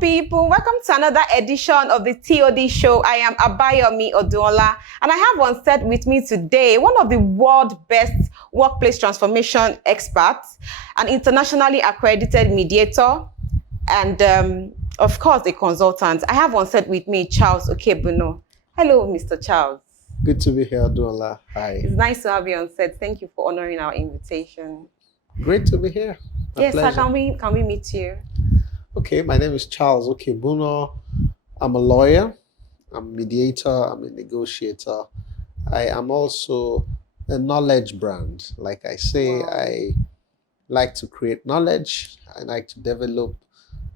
people, welcome to another edition of the TOD show. I am Abayomi Oduola, and I have on set with me today one of the world's best workplace transformation experts, an internationally accredited mediator, and of course a consultant. I have on set with me Charles Okeibunor. Hello, Mr. Charles. Good to be here, Oduola. Hi. It's nice to have you on set. Thank you for honoring our invitation. Great to be here. Yes, sir, can we meet you? Okay, my name is Charles Okeibunor. I'm a lawyer, I'm a mediator, I'm a negotiator. I am also a knowledge brand. Like I say, Wow. I like to create knowledge, I like to develop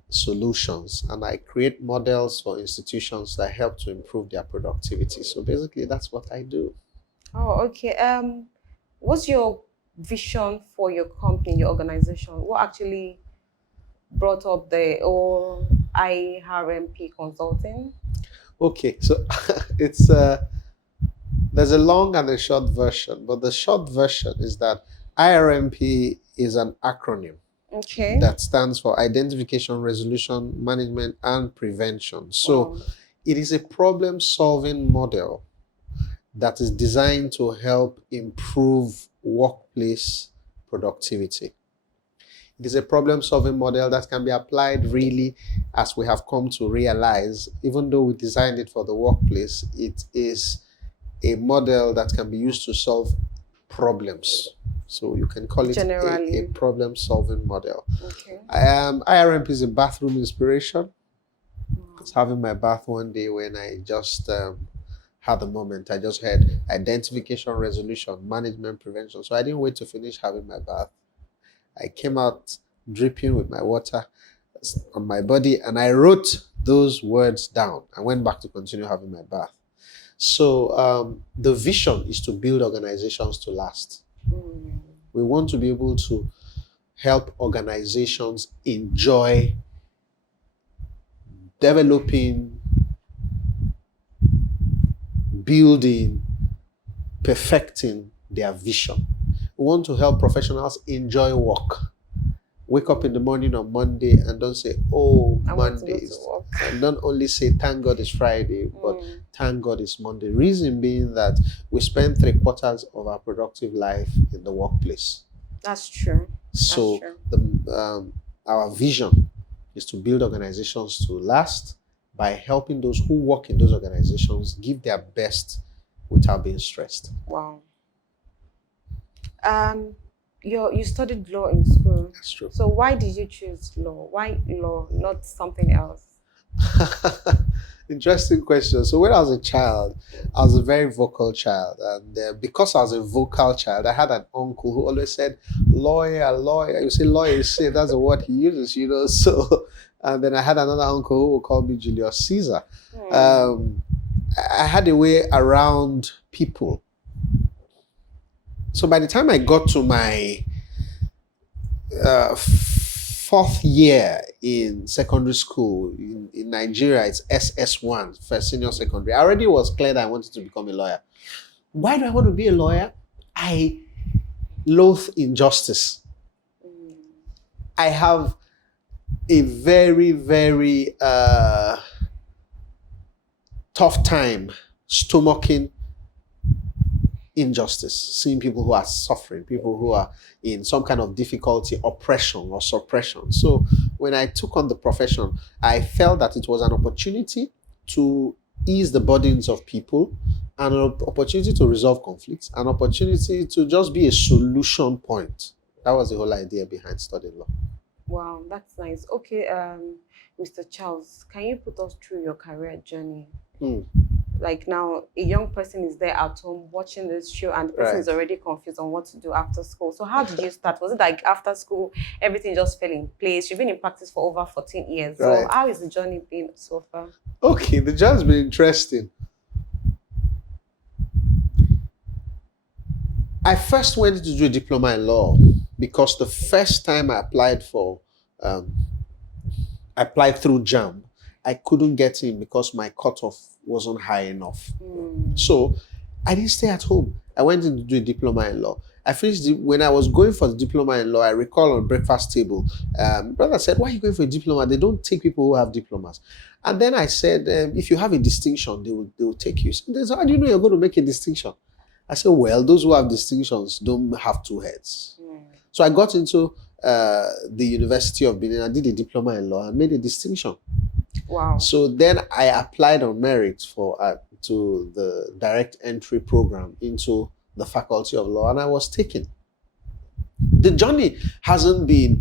solutions, and I create models for institutions that help to improve their productivity. So basically, that's what I do. Oh, okay. What's your vision for your company, your organization? What actually brought up the whole IRMP consulting? Okay, so it's there's a long and a short version, but the short version is that IRMP is an acronym Okay. that stands for Identification, Resolution, Management, and Prevention. So Wow. it is a problem-solving model that is designed to help improve workplace productivity. It is a problem-solving model that can be applied really, as we have come to realize, even though we designed it for the workplace, it is a model that can be used to solve problems. So you can call it Generally. a problem-solving model. Okay. IRMP is a bathroom inspiration. I was having my bath one day when I just had a moment. I just had identification, resolution, management, prevention. So I didn't wait to finish having my bath. I came out dripping with my water on my body, and I wrote those words down. I went back to continue having my bath. So the vision is to build organizations to last. Mm. We want to be able to help organizations enjoy developing, building, perfecting their vision. We want to help professionals enjoy work. Wake up in the morning on Monday and don't say, oh, I want to go Mondays. to work. And don't only say, thank God it's Friday, but thank God it's Monday. Reason being that we spend 3/4 of our productive life in the workplace. That's true. So That's our vision is to build organizations to last by helping those who work in those organizations give their best without being stressed. Wow. You studied law in school. That's true. So why did you choose law? Why law, not something else? Interesting question. So when I was a child, I was a very vocal child. And because I was a vocal child, I had an uncle who always said, lawyer, lawyer. You say lawyer, you say that's the word he uses, you know. So, and then I had another uncle who would call me Julius Caesar. I had a way around people. So by the time I got to my 4th year in secondary school in Nigeria, it's SS1, first senior secondary. I already was clear that I wanted to become a lawyer. Why do I want to be a lawyer? I loathe injustice. I have a very, very tough time stomaching injustice, seeing people who are suffering, people who are in some kind of difficulty, oppression or suppression. So when I took on the profession, I felt that it was an opportunity to ease the burdens of people, an opportunity to resolve conflicts, an opportunity to just be a solution point. That was the whole idea behind studying law. Wow, that's nice. Okay, Mr. Charles, can you put us through your career journey? Like now, a young person is there at home watching this show, and the person is already confused on what to do after school. So how did you start? Was it like after school, everything just fell in place? You've been in practice for over 14 years. So how is the journey been so far? Okay, the journey's been interesting. I first went to do a diploma in law because the first time I applied through JAMB, I couldn't get in because my cutoff wasn't high enough. So I didn't stay at home. I went in to do a diploma in law. I finished when I was going for the diploma in law. I recall on breakfast table, brother said, "Why are you going for a diploma? They don't take people who have diplomas." And then I said, "If you have a distinction, they will take you." So they said, "How do you know you're going to make a distinction?" I said, "Well, those who have distinctions don't have two heads." So I got into the University of Benin. I did a diploma in law and made a distinction. Wow. So then I applied on merit for to the direct entry program into the Faculty of Law, and I was taken. The journey hasn't been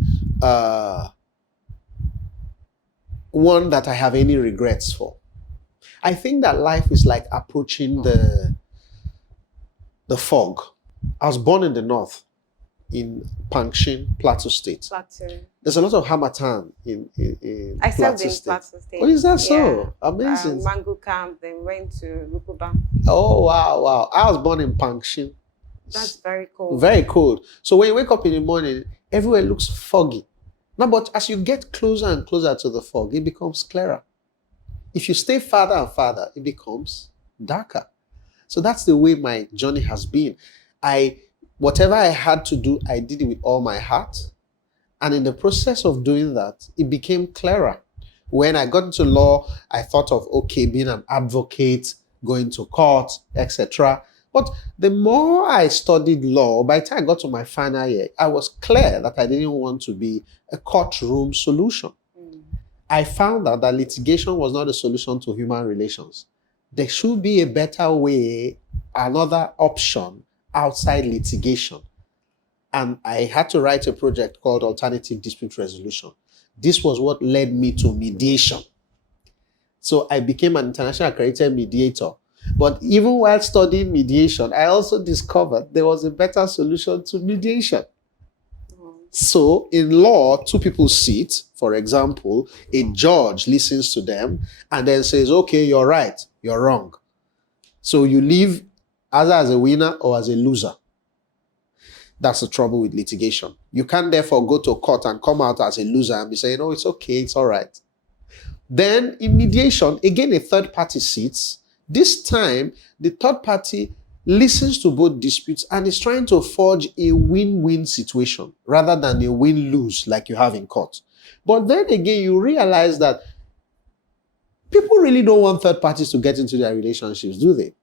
one that I have any regrets for. I think that life is like approaching the fog. I was born in the north, in Pangshin, Plateau State. Plateau. There's a lot of harmattan in I served Plateau in State. Plateau State. Oh, is that so? Yeah. Amazing. Mango camp, then went to Rukuba. Oh, wow. I was born in Pangshin. That's very cool. Very cold. So when you wake up in the morning, everywhere looks foggy. Now, but as you get closer and closer to the fog, it becomes clearer. If you stay farther and farther, it becomes darker. So that's the way my journey has been. Whatever I had to do, I did it with all my heart. And in the process of doing that, it became clearer. When I got into law, I thought of, okay, being an advocate, going to court, etc. But the more I studied law, by the time I got to my final year, I was clear that I didn't want to be a courtroom solution. I found out that litigation was not a solution to human relations. There should be a better way, another option outside litigation. And I had to write a project called Alternative Dispute Resolution. This was what led me to mediation. So I became an international accredited mediator. But even while studying mediation, I also discovered there was a better solution to mediation. So in law, two people sit, for example, a judge listens to them and then says, okay, you're right, you're wrong. So you leave either as a winner or as a loser. That's the trouble with litigation. You can't therefore go to court and come out as a loser and be saying, oh, it's okay, it's all right. Then in mediation, again, a third party sits. This time, the third party listens to both disputes and is trying to forge a win-win situation rather than a win-lose like you have in court. But then again, you realize that people really don't want third parties to get into their relationships, do they?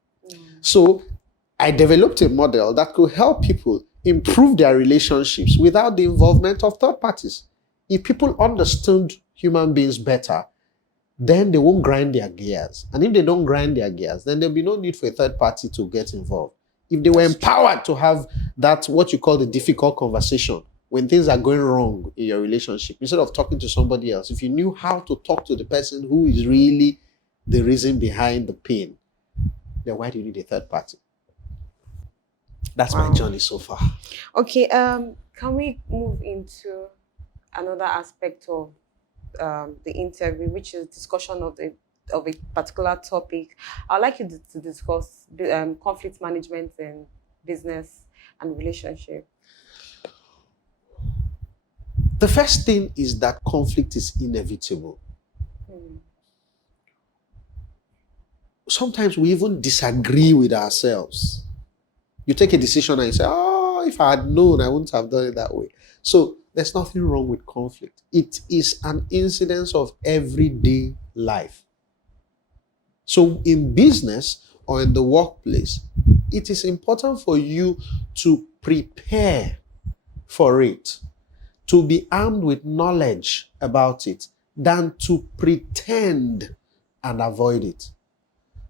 So I developed a model that could help people improve their relationships without the involvement of third parties. If people understood human beings better, then they won't grind their gears. And if they don't grind their gears, then there'll be no need for a third party to get involved. If they were empowered to have that, what you call the difficult conversation, when things are going wrong in your relationship, instead of talking to somebody else, if you knew how to talk to the person who is really the reason behind the pain, then why do you need a third party? That's my journey so far. Okay, can we move into another aspect of the interview, which is discussion of a particular topic? I'd like you to discuss conflict management in business and relationship. The first thing is that conflict is inevitable. Sometimes we even disagree with ourselves. You take a decision and you say, oh, if I had known, I wouldn't have done it that way. So there's nothing wrong with conflict. It is an incidence of everyday life. So in business or in the workplace, it is important for you to prepare for it, to be armed with knowledge about it, than to pretend and avoid it.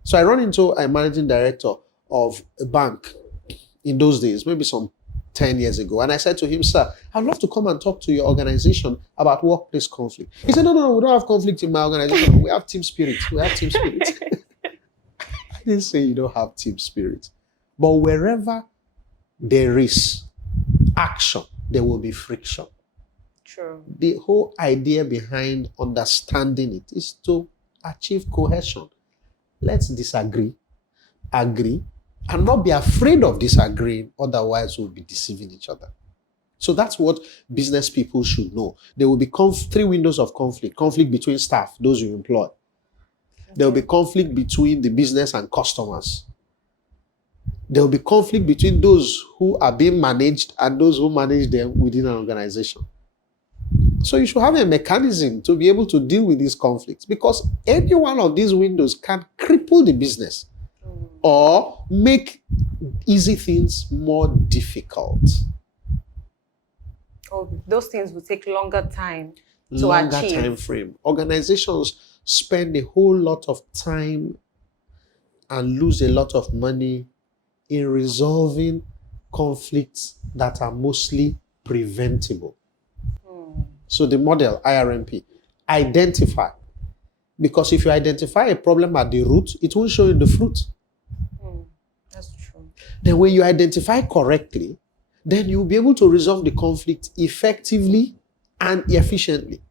So I run into a managing director of a bank in those days, maybe some 10 years ago. And I said to him, sir, I'd love to come and talk to your organization about workplace conflict. He said, no, we don't have conflict in my organization. We have team spirit. We have team spirit. I didn't say you don't have team spirit. But wherever there is action, there will be friction. True. The whole idea behind understanding it is to achieve cohesion. Let's disagree, agree, and not be afraid of disagreeing, otherwise we'll be deceiving each other. So that's what business people should know. There will be three windows of conflict. Conflict between staff, those you employ. There will be conflict between the business and customers. There will be conflict between those who are being managed and those who manage them within an organization. So you should have a mechanism to be able to deal with these conflicts, because any one of these windows can cripple the business or make easy things more difficult. Oh, those things will take longer time to Longer achieve. time frame. Organizations spend a whole lot of time and lose a lot of money in resolving conflicts that are mostly preventable. So the model, IRMP, identify. Because if you identify a problem at the root, it won't show you the fruit. That's true. Then when you identify correctly, then you'll be able to resolve the conflict effectively and efficiently.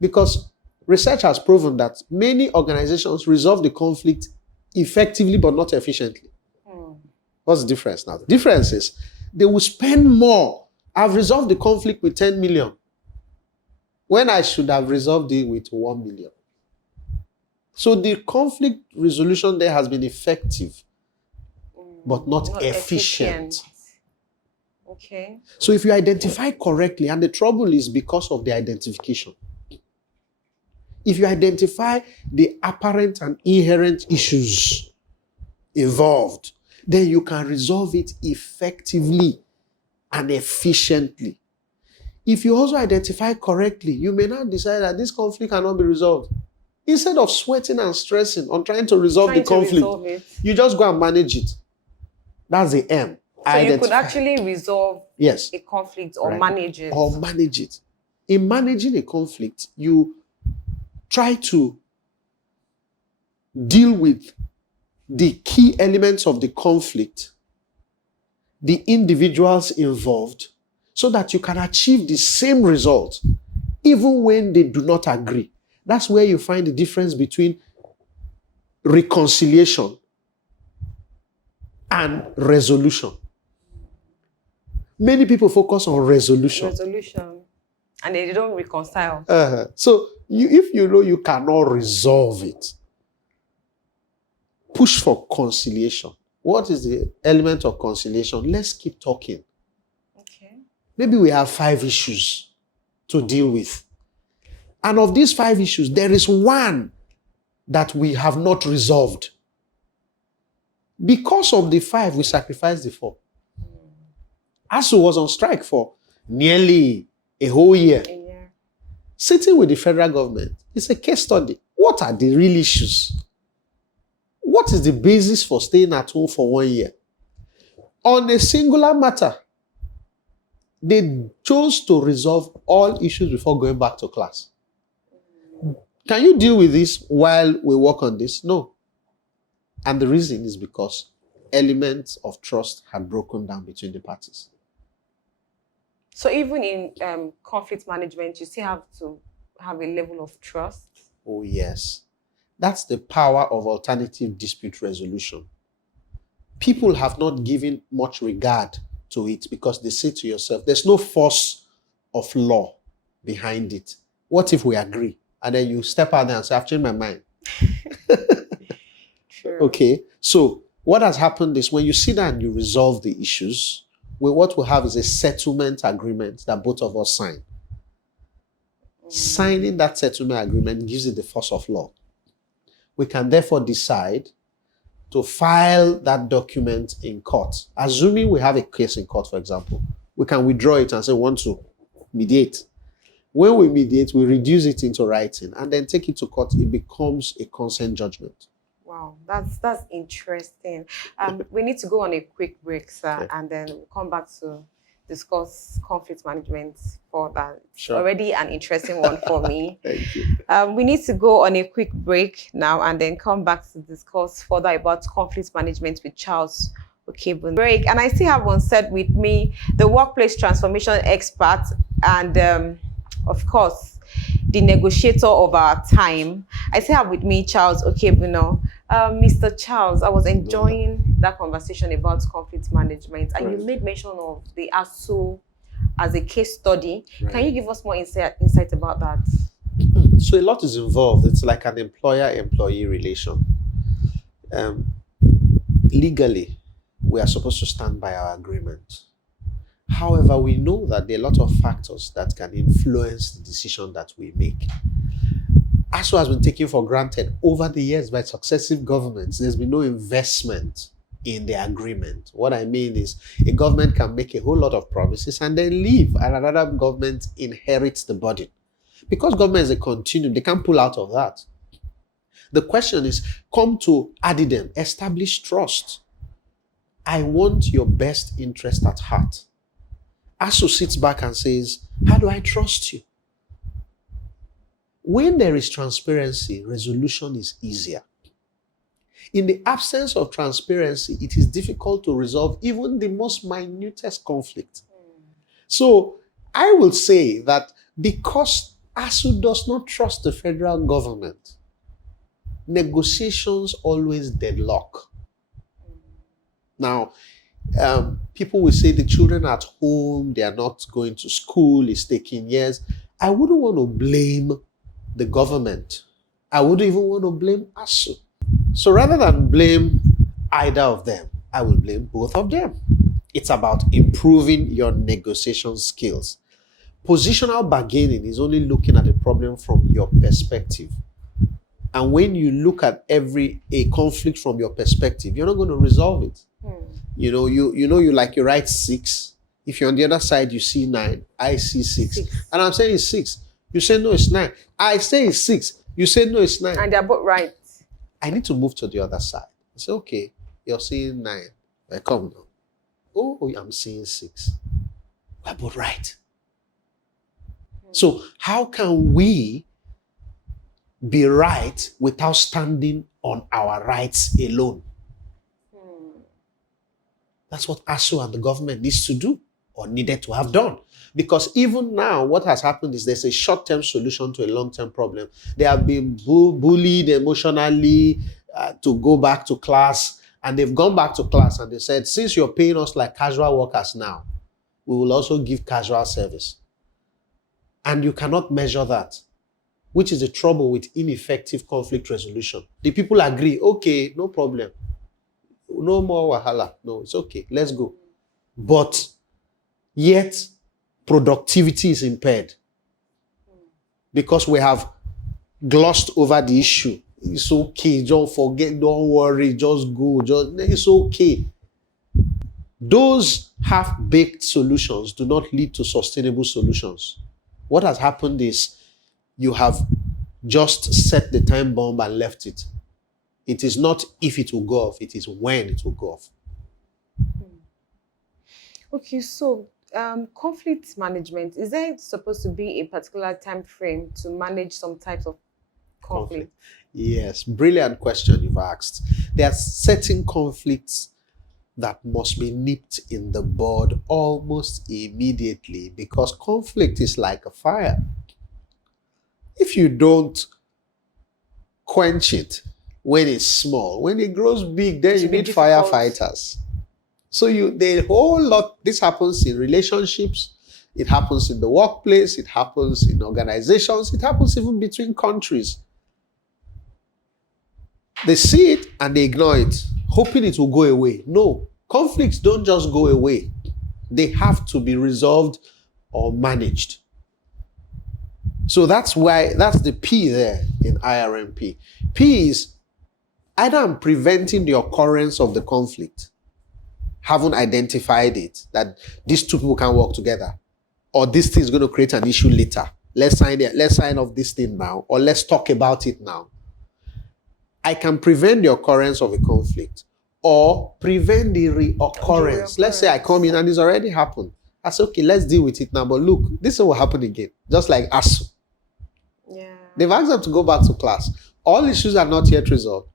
Because research has proven that many organizations resolve the conflict effectively but not efficiently. What's the difference now? The difference is they will spend more. I've resolved the conflict with 10 million when I should have resolved it with 1 million. So the conflict resolution there has been effective, but not efficient. Okay. So if you identify correctly, and the trouble is because of the identification. If you identify the apparent and inherent issues involved, then you can resolve it effectively and efficiently. If you also identify correctly, you may now decide that this conflict cannot be resolved. Instead of sweating and stressing on trying to resolve the conflict, you just go and manage it. That's the M. So you could actually resolve a conflict or manage it. Or manage it. In managing a conflict, you try to deal with the key elements of the conflict, the individuals involved, so that you can achieve the same result, even when they do not agree. That's where you find the difference between reconciliation and resolution. Many people focus on resolution. And they don't reconcile. So if you know you cannot resolve it, push for conciliation. What is the element of conciliation? Let's keep talking. Okay. Maybe we have 5 issues to deal with. And of these 5 issues, there is one that we have not resolved. Because of the 5, we sacrificed the 4. ASU was on strike for nearly a whole year. Sitting with the federal government, it's a case study. What are the real issues? What is the basis for staying at home for 1 year? On a singular matter, they chose to resolve all issues before going back to class. Can you deal with this while we work on this? No. And the reason is because elements of trust had broken down between the parties. So even in conflict management, you still have to have a level of trust? Oh, yes. That's the power of alternative dispute resolution. People have not given much regard to it because they say to yourself, there's no force of law behind it. What if we agree? And then you step out there and say, I've changed my mind. True. Okay, so what has happened is when you sit down and you resolve the issues, what we'll have is a settlement agreement that both of us sign. Signing that settlement agreement gives it the force of law. We can therefore decide to file that document in court. Assuming we have a case in court, for example, we can withdraw it and say we want to mediate. When we mediate, we reduce it into writing and then take it to court. It becomes a consent judgment. Wow, that's interesting. We need to go on a quick break, sir, and then we'll come back to discuss conflict management further. Sure. Already an interesting one for me. Thank you. We need to go on a quick break now and then come back to discuss further about conflict management with Charles Okeibunor. Break, and I still have on set with me the workplace transformation expert and of course the negotiator of our time. I still have with me Charles Okeibunor. Mr. Charles, I was enjoying that conversation about conflict management, and you made mention of the ASU as a case study. Right. Can you give us more insight about that? So a lot is involved. It's like an employer-employee relation. Legally, we are supposed to stand by our agreement. However, we know that there are a lot of factors that can influence the decision that we make. ASU has been taken for granted over the years by successive governments. There's been no investment in the agreement. What I mean is a government can make a whole lot of promises and then leave, and another government inherits the burden. Because government is a continuum, they can't pull out of that. The question is, come to Addendum, establish trust. I want your best interest at heart. ASU sits back and says, how do I trust you? When there is transparency, resolution is easier. In the absence of transparency, it is difficult to resolve even the most minutest conflict. So I will say that because ASU does not trust the federal government, negotiations always deadlock. Now, people will say the children at home, they are not going to school, it's taking years. I wouldn't want to blame the government. I wouldn't even want to blame ASU. So rather than blame either of them, I will blame both of them. It's about improving your negotiation skills. Positional bargaining is only looking at the problem from your perspective. And when you look at a conflict from your perspective, you're not going to resolve it. You write 6. If you're on the other side, you see 9. I see 6. And I'm saying it's 6. You say, no, it's 9. I say it's 6. You say, no, it's 9. And they're both right. I need to move to the other side. I say, okay, you're seeing 9. I come now. Oh, I'm seeing 6. We're both right. So how can we be right without standing on our rights alone? That's what ASU and the government needs to do or needed to have done. Because even now, what has happened is there's a short-term solution to a long-term problem. They have been bullied emotionally to go back to class, and they've gone back to class and they said, since you're paying us like casual workers now, we will also give casual service. And you cannot measure that, which is the trouble with ineffective conflict resolution. The people agree, okay, no problem. No more wahala. No, it's okay. Let's go. But yet, productivity is impaired because we have glossed over the issue. It's okay. Don't forget. Don't worry. Just go. It's okay. Those half-baked solutions do not lead to sustainable solutions. What has happened is you have just set the time bomb and left it. It is not if it will go off, it is when it will go off. Okay, so conflict management, is there supposed to be a particular time frame to manage some types of conflict? Yes, brilliant question you've asked. There are certain conflicts that must be nipped in the bud almost immediately because conflict is like a fire. If you don't quench it when it's small, when it grows big, then you need firefighters. So the whole lot, this happens in relationships, it happens in the workplace, it happens in organizations, it happens even between countries. They see it and they ignore it, hoping it will go away. No, conflicts don't just go away. They have to be resolved or managed. So that's the P there in IRMP. P is either I'm preventing the occurrence of the conflict, haven't identified it, that these two people can work together, or this thing is going to create an issue later. Let's sign off this thing now, or let's talk about it now. I can prevent the occurrence of a conflict or prevent the reoccurrence. Let's say I come in and it's already happened. I say, okay, let's deal with it now. But look, this will happen again. Just like ASU. Yeah. They've asked them to go back to class. All issues are not yet resolved.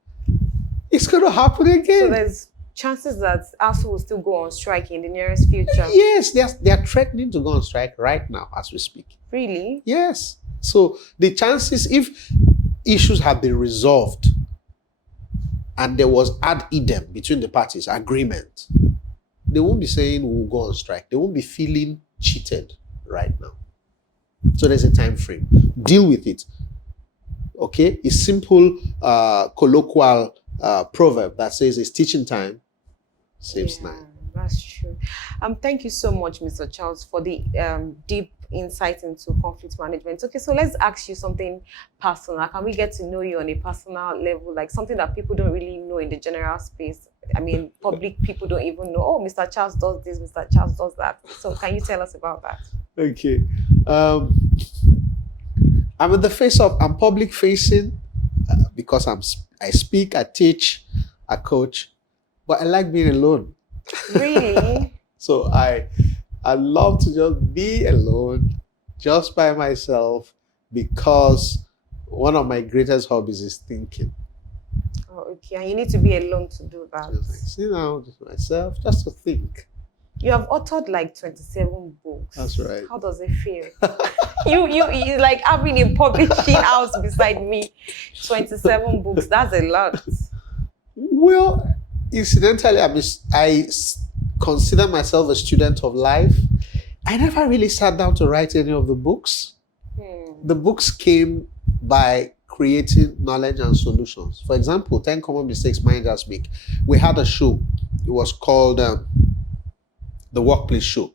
It's going to happen again. So there's chances that ASU will still go on strike in the nearest future. Yes, they are threatening to go on strike right now as we speak. Really? Yes. So the chances, if issues have been resolved and there was ad idem between the parties, agreement, they won't be saying we'll go on strike. They won't be feeling cheated right now. So there's a time frame. Deal with it. Okay? A simple colloquial proverb that says it's teaching time. saves 9. That's true. Thank you so much, Mr. Charles, for the deep insight into conflict management. Okay, so let's ask you something personal. Can we get to know you on a personal level, like something that people don't really know in the general space? I mean, public people don't even know, oh, Mr. Charles does this, Mr. Charles does that. So can you tell us about that? Okay. I'm I'm public facing because I speak, I teach, I coach, but I like being alone. Really? So I love to just be alone, just by myself, because one of my greatest hobbies is thinking. Oh, okay. And you need to be alone to do that. Just like, sit down, just myself, just to think. You have authored like 27 books. That's right. How does it feel? you like having a publishing house beside me. 27 books. That's a lot. Well, incidentally, I consider myself a student of life. I never really sat down to write any of the books. The books came by creating knowledge and solutions. For example, 10 Common Mistakes Managers Make. We had a show. It was called The Workplace Show.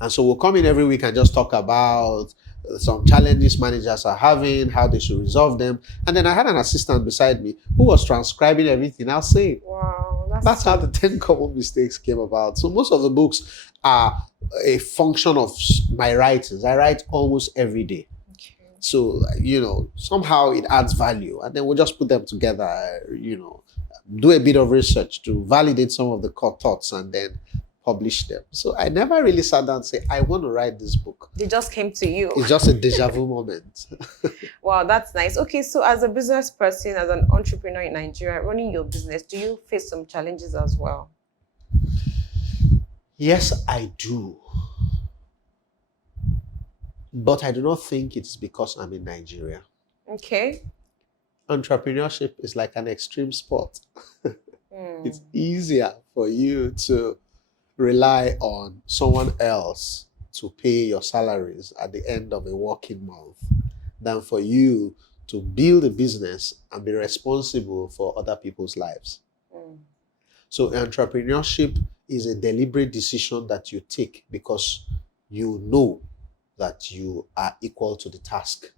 And so we'll come in every week and just talk about some challenges managers are having, how they should resolve them. And then I had an assistant beside me who was transcribing everything I'll say. Wow. That's how the 10 Common Mistakes came about. So most of the books are a function of my writings. I write almost every day. Okay. So, somehow it adds value. And then we'll just put them together, do a bit of research to validate some of the core thoughts and then publish them. So I never really sat down and say, I want to write this book. They just came to you. It's just a deja vu moment. Wow, that's nice. Okay, so as a business person, as an entrepreneur in Nigeria, running your business, do you face some challenges as well? Yes, I do. But I do not think it's because I'm in Nigeria. Okay. Entrepreneurship is like an extreme sport. It's easier for you to rely on someone else to pay your salaries at the end of a working month than for you to build a business and be responsible for other people's lives. So entrepreneurship is a deliberate decision that you take because you know that you are equal to the task.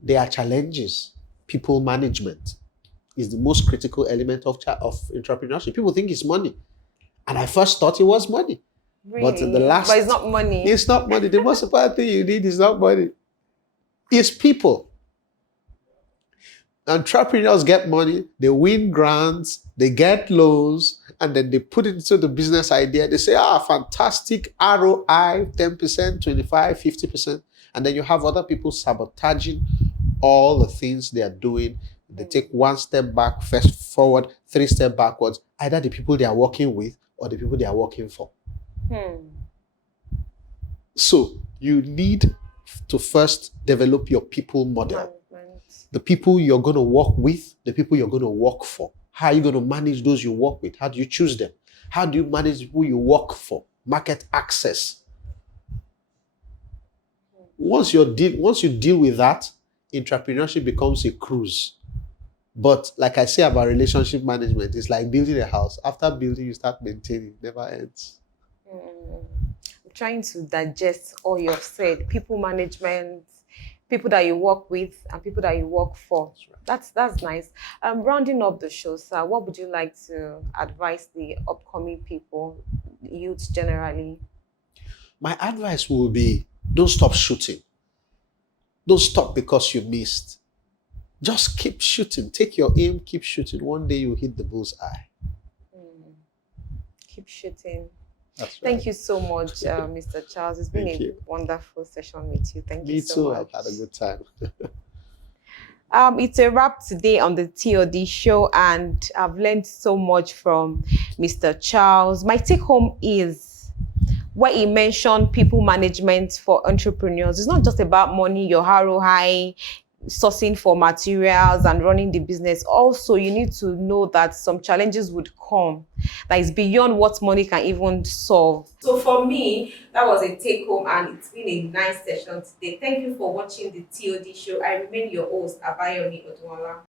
There are challenges. People management is the most critical element of entrepreneurship. People think it's money. And I first thought it was money. Really? But in the last... But it's not money. It's not money. The most important thing you need is not money. It's people. Entrepreneurs get money, they win grants, they get loans, and then they put it into the business idea. They say, fantastic ROI, 10%, 25, 50%. And then you have other people sabotaging all the things they are doing. They take one step back, first forward, 3 steps backwards. Either the people they are working with or the people they are working for. So you need to first develop your people model. The people you're going to work with, the people you're going to work for. How are you going to manage those you work with? How do you choose them? How do you manage the people you work for? Market access. Once you deal with that, entrepreneurship becomes a cruise. But like I say about relationship management, it's like building a house. After building, you start maintaining. It never ends. I'm trying to digest all you've said. People management, people that you work with, and people that you work for. That's nice. Rounding up the show, sir, what would you like to advise the upcoming people, youths generally? My advice will be, don't stop shooting. Don't stop because you missed. Just keep shooting. Take your aim, keep shooting. One day you'll hit the bullseye. Keep shooting. That's right. Thank you so much, Mr. Charles. It's been a wonderful session with you. Thank you so much. Me too. I've had a good time. It's a wrap today on the TOD show, and I've learned so much from Mr. Charles. My take home is where he mentioned people management for entrepreneurs. It's not just about money, your ROI, sourcing for materials and running the business. Also, you need to know that some challenges would come that is beyond what money can even solve. So for me, that was a take home, and it's been a nice session today. Thank you for watching the TOD show. I remain your host, Abayomi Odunola.